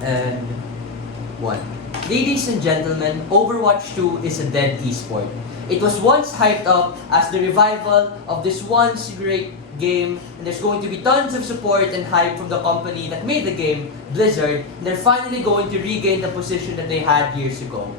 And 1. Ladies and gentlemen, Overwatch 2 is a dead esport. It was once hyped up as the revival of this once great game, and there's going to be tons of support and hype from the company that made the game, Blizzard, and they're finally going to regain the position that they had years ago.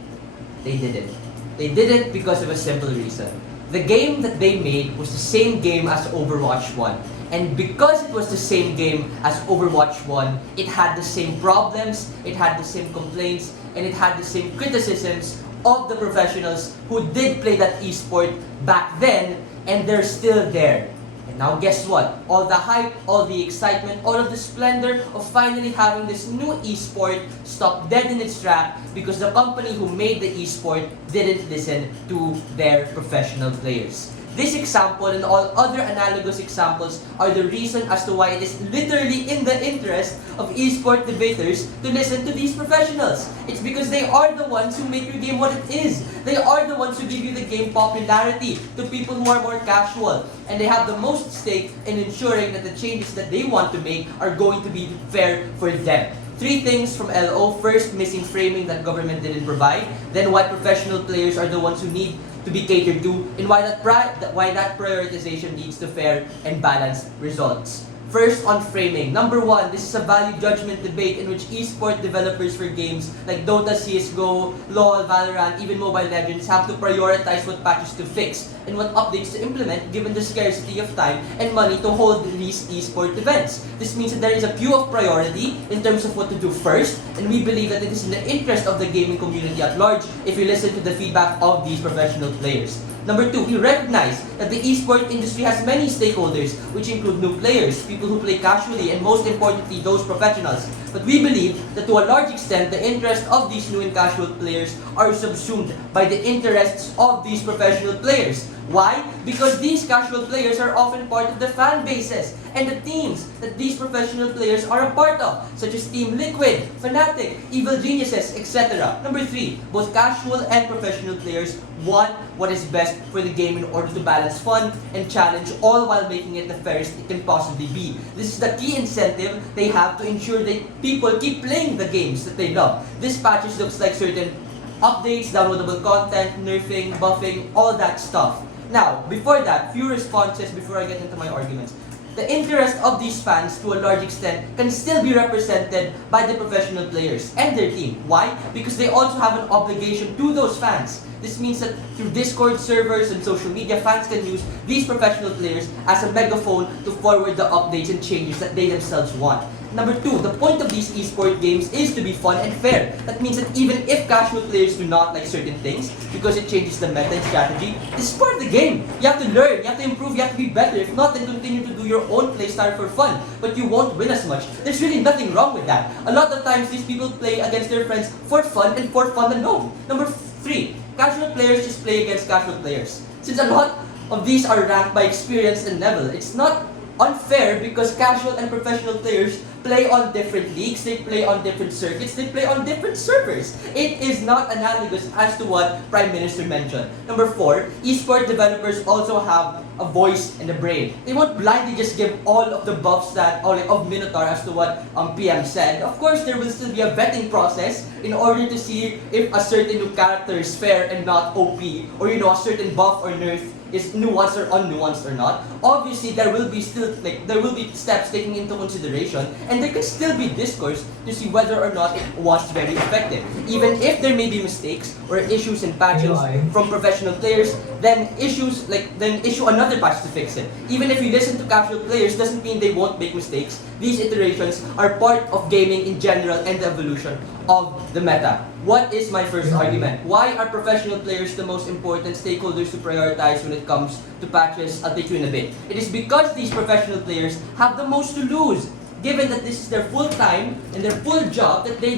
They didn't. They didn't because of a simple reason. The game that they made was the same game as Overwatch 1. And because it was the same game as Overwatch 1, it had the same problems, it had the same complaints, and it had the same criticisms of the professionals who did play that esport back then, and they're still there. And now guess what? All the hype, all the excitement, all of the splendor of finally having this new esport stopped dead in its track because the company who made the esport didn't listen to their professional players. This example and all other analogous examples are the reason as to why it is literally in the interest of esport debaters to listen to these professionals. It's because they are the ones who make your game what it is. They are the ones who give you the game popularity to people who are more casual. And they have the most stake in ensuring that the changes that they want to make are going to be fair for them. 3 things from LO. First, missing framing that government didn't provide. Then why professional players are the ones who need to be catered to, and why that prioritization leads to fair and balanced results. First, on framing. Number 1, this is a value judgment debate in which esport developers for games like Dota, CSGO, LoL, Valorant, even Mobile Legends have to prioritize what patches to fix and what updates to implement given the scarcity of time and money to hold these esport events. This means that there is a queue of priority in terms of what to do first, and we believe that it is in the interest of the gaming community at large if we listen to the feedback of these professional players. Number 2, we recognize that the esport industry has many stakeholders, which include new players, people who play casually, and most importantly, those professionals. But we believe that to a large extent, the interests of these new and casual players are subsumed by the interests of these professional players. Why? Because these casual players are often part of the fan bases and the teams that these professional players are a part of, such as Team Liquid, Fnatic, Evil Geniuses, etc. Number 3, both casual and professional players want what is best for the game in order to balance fun and challenge, all while making it the fairest it can possibly be. This is the key incentive they have to ensure that people keep playing the games that they love. This patches looks like certain updates, downloadable content, nerfing, buffing, all that stuff. Now, before that, few responses before I get into my arguments. The interest of these fans, to a large extent, can still be represented by the professional players and their team. Why? Because they also have an obligation to those fans. This means that through Discord servers and social media, fans can use these professional players as a megaphone to forward the updates and changes that they themselves want. Number 2, the point of these esport games is to be fun and fair. That means that even if casual players do not like certain things, because it changes the meta and strategy, this is part of the game. You have to learn, you have to improve, you have to be better. If not, then continue to do your own playstyle for fun. But you won't win as much. There's really nothing wrong with that. A lot of times, these people play against their friends for fun and for fun alone. Number 3, casual players just play against casual players. Since a lot of these are ranked by experience and level, it's not unfair because casual and professional players play on different leagues, they play on different circuits, they play on different servers. It is not analogous as to what Prime Minister mentioned. Number 4, esport developers also have a voice and a brain. They won't blindly just give all of the buffs that of Minotaur as to what PM said. Of course, there will still be a vetting process in order to see if a certain new character is fair and not OP, or a certain buff or nerf is nuanced or unnuanced or not. Obviously, there will be steps taken into consideration, and there can still be discourse to see whether or not it was very effective. Even if there may be mistakes or issues in patches from professional players, then issue another patch to fix it. Even if you listen to casual players, doesn't mean they won't make mistakes. These iterations are part of gaming in general and the evolution of the meta. What is my first argument? Why are professional players the most important stakeholders to prioritize when it comes to patches? I'll take you in a bit. It is because these professional players have the most to lose, given that this is their full time and their full job that they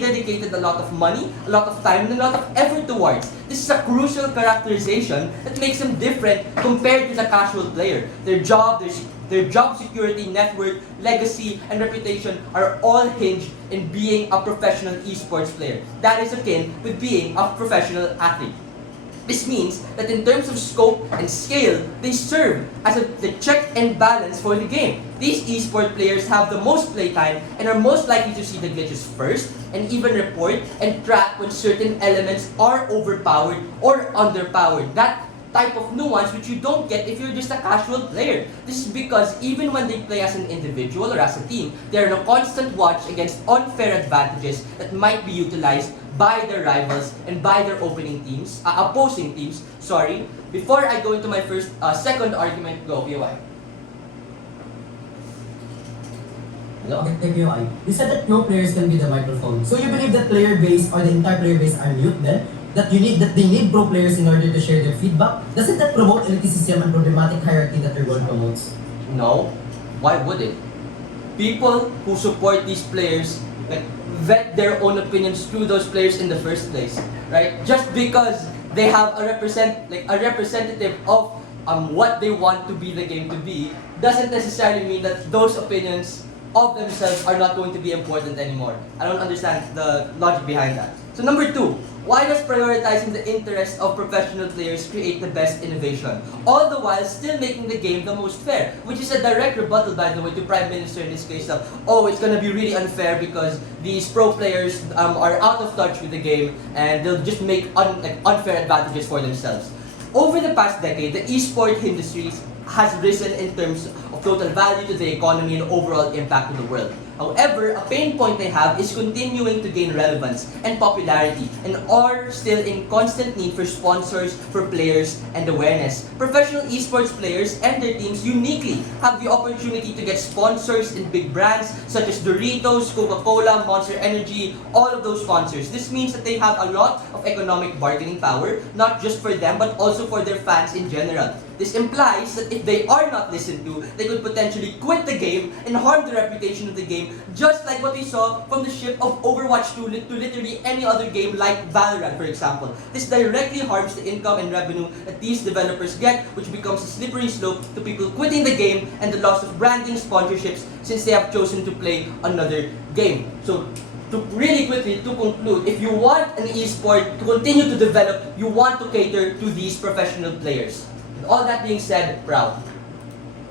dedicated a lot of money, a lot of time, and a lot of effort towards. This is a crucial characterization that makes them different compared to the casual player. Their job security, network, legacy, and reputation are all hinged in being a professional esports player. That is akin with being a professional athlete. This means that in terms of scope and scale, they serve as the check and balance for the game. These esport players have the most playtime and are most likely to see the glitches first and even report and track when certain elements are overpowered or underpowered. That type of nuance which you don't get if you're just a casual player. This is because even when they play as an individual or as a team, they're on a constant watch against unfair advantages that might be utilized by their rivals and by their opposing teams. Sorry. Before I go into my second argument, go, PY. Hello? Okay, thank you, I. You said that no players can be the microphone. So you believe that player base or the entire player base are mute then? That they need pro players in order to share their feedback? Doesn't that promote elitism and problematic hierarchy that your world promotes? No. Why would it? People who support these players vet their own opinions through those players in the first place, right? Just because they have a representative of what they want to be the game to be, doesn't necessarily mean that those opinions of themselves are not going to be important anymore. I don't understand the logic behind that. So number 2, why does prioritizing the interests of professional players create the best innovation, all the while still making the game the most fair? Which is a direct rebuttal, by the way, to Prime Minister in this case of, oh, it's gonna be really unfair because these pro players are out of touch with the game and they'll just make unfair advantages for themselves. Over the past decade, the esport industry has risen in terms of total value to the economy and overall impact to the world. However, a pain point they have is continuing to gain relevance and popularity and are still in constant need for sponsors, for players, and awareness. Professional esports players and their teams uniquely have the opportunity to get sponsors in big brands such as Doritos, Coca-Cola, Monster Energy, all of those sponsors. This means that they have a lot of economic bargaining power, not just for them but also for their fans in general. This implies that if they are not listened to, they could potentially quit the game and harm the reputation of the game, just like what we saw from the shift of Overwatch 2 to literally any other game like Valorant, for example. This directly harms the income and revenue that these developers get, which becomes a slippery slope to people quitting the game and the loss of branding sponsorships since they have chosen to play another game. So, to really quickly, to conclude, if you want an esport to continue to develop, you want to cater to these professional players. With all that being said, proud.